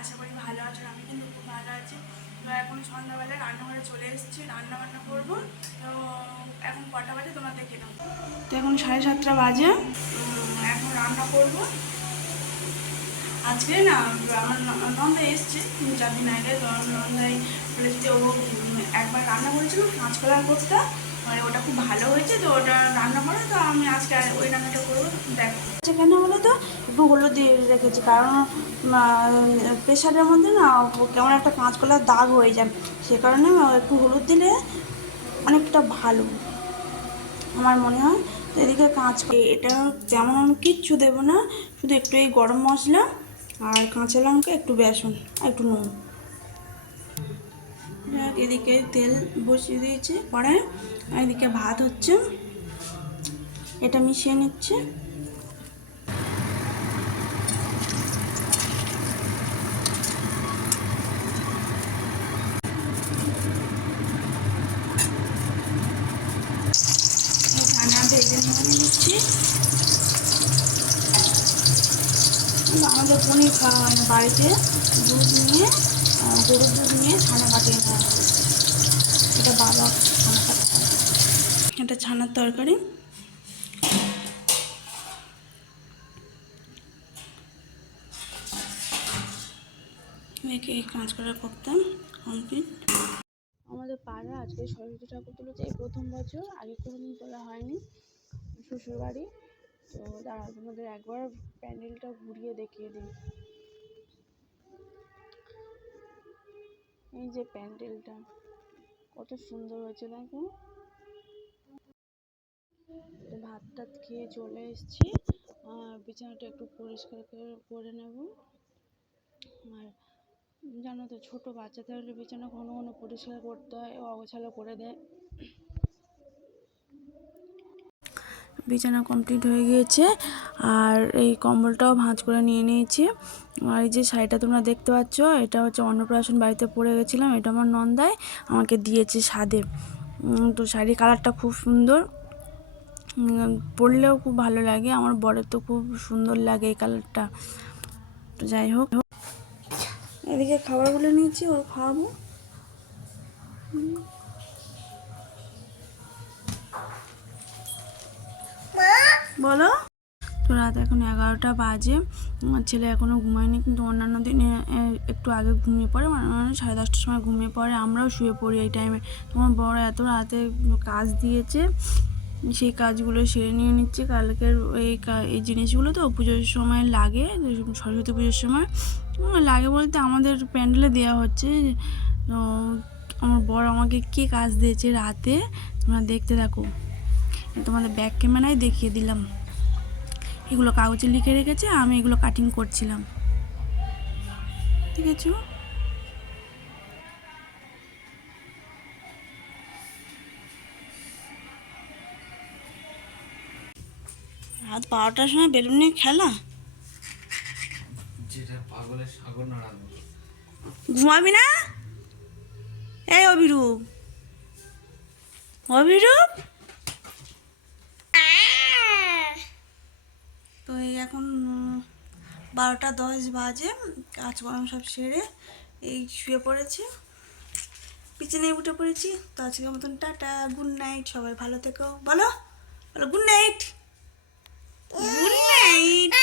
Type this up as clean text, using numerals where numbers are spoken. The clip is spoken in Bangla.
আশা করি ভালো আছেন। আমি কিন্তু খুব ভালো আছি। তো এখন সন্ধ্যাবেলায় রান্নাঘরে চলে এসেছি, রান্না বান্না করবো। তো এখন কটা বাজে তোমরা দেখে নাও। তো এখন 7:30 বাজে। এখন রান্না করব। আজকে না আমার নন্দা এসছে 3-4 দিন আগে। নন্দাই বলেছে যে ও একবার রান্না করেছিল কাঁচকলার কোপ্তা, মানে ওটা খুব ভালো হয়েছে, তো ওটা রান্না করে। তো আমি আজকে ওই রান্নাটা করবো, দেখো। আচ্ছা কেন বলো তো, একটু হলুদ দিয়ে রেখেছি, কারণ প্রেশারের মধ্যে না কেমন একটা কাঁচকলার দাগ হয়ে যায়, সে কারণে একটু হলুদ দিলে অনেকটা ভালো আমার মনে হয়। তো এদিকে এটা তেমন আমি কিচ্ছু দেবো না, শুধু একটু এই গরম মশলা আর কাঁচা লঙ্কা, একটু বেসন আর একটু নুন। এদিকে তেল বসিয়ে দিয়েছি কড়াই, আর এদিকে ভাত হচ্ছে, এটা মিশিয়ে নিচ্ছে। ছানা ভেজে নিয়ে নিচ্ছি। আমাদের পনির খাওয়া হয় না বাড়িতে, দুধ নিয়ে গরুর দুধ নিয়ে ছানা কাটিয়ে নেওয়া হয়, এটা বাবা ছানা কাটা হয়। এটা ছানার তরকারি। এই কাঁচকলা কোপ্তা কমপ্লিট। আমাদের পাড়া আজকে সরস্বতী ঠাকুর তুলেছে, এই প্রথম বছর, আগে কোনোদিন তোলা হয়নি শ্বশুরবাড়ি। তো দাঁড়াও তোমাদের একবার প্যান্ডেলটা ঘুরিয়ে দেখিয়ে দিই। এই যে প্যান্ডেলটা কত সুন্দর হয়েছে দেখো। ভাত টাত খেয়ে চলে এসেছি, বিছানাটা একটু পরিষ্কার করে নেব। আর জানো তো, ছোট বাচ্চা থাকলে বিছানা ঘন ঘন পরিষ্কার করতে হয়, অগোছালো করে দেয়। বিছানা কমপ্লিট হয়ে গিয়েছে, আর এই কম্বলটাও ভাঁজ করে নিয়ে নিয়েছি। আর এই যে শাড়িটা তোমরা দেখতে পাচ্ছ, এটা হচ্ছে অন্নপ্রাশন বাড়িতে পরে গেছিলাম, এটা আমার নন্দাই আমাকে দিয়েছে সাদে। তো শাড়ির কালারটা খুব সুন্দর, পরলেও খুব ভালো লাগে, আমার বরের তো খুব সুন্দর লাগে এই কালারটা। তো যাই হোক, এদিকে খাবারগুলো নিয়েছি, ওর খাওয়াবো। বলো। তো রাত এখন 11টা বাজে, আমার ছেলে এখনও ঘুমায়নি, কিন্তু অন্যান্য দিনে একটু আগে ঘুমিয়ে পড়ে, মানে 10:30টার সময় ঘুমিয়ে পড়ে, আমরাও শুয়ে পড়ি এই টাইমে। তোমার বড় এত রাতে কাজ দিয়েছে, সেই কাজগুলো সেরে নিয়ে নিচ্ছে। কালকের এই জিনিসগুলো তো পুজোর সময় লাগে, সরস্বতী পুজোর সময় লাগে বলতে আমাদের প্যান্ডেলে দেওয়া হচ্ছে। তো আমার বড় আমাকে কী কাজ দিয়েছে রাতে, তোমরা দেখতে থাকো। তোমাদের ব্যাক ক্যামেরায় দেখিয়ে দিলাম। এগুলো কাগজে লিখে রেখেছে, আমি এগুলো কাটিং করছিলাম, ঠিক আছে। রাত 12টার সময় বেলুন নিয়ে খেলা, ঘুমাবি না? এই অভিরূপ, অভিরূপ। তো এই এখন 12টা 10 বাজে, কাজকর্ম সব সেরে এই শুয়ে পড়েছি, বিছানায় উঠে পড়েছি। তো আজকের মতন টাটা, গুড নাইট, সবাই ভালো থেকো। বলো বলো গুড নাইট, গুড নাইট।